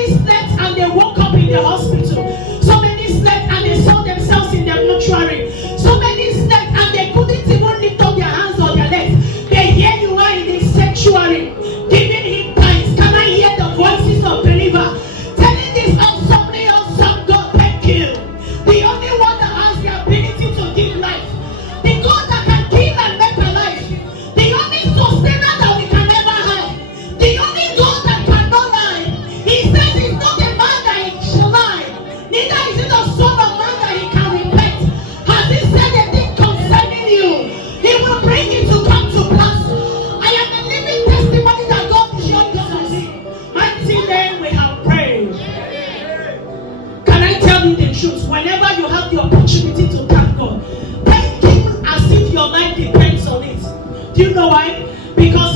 many slept and they woke up in the hospital. So many slept and they saw themselves in the mortuary. So many slept and they couldn't even lift up their hands or their legs. But here you are in the sanctuary, giving him thanks. Can I hear the voices of believers telling this awesomely awesome God, thank you. The only one that has the ability to give life. The God that can kill and make alive. The only sustainer that we can never have. The only God that cannot lie. He says he's not a man that he shall lie. Neither is he the son of man that he can repent. Has he said a thing concerning you? He will bring it to come to pass. I am a living testimony that God is your God. Until then we have prayed. Can I tell you the truth? Whenever you have the opportunity to thank God, thank him as if your life depends on it. Do you know why? Because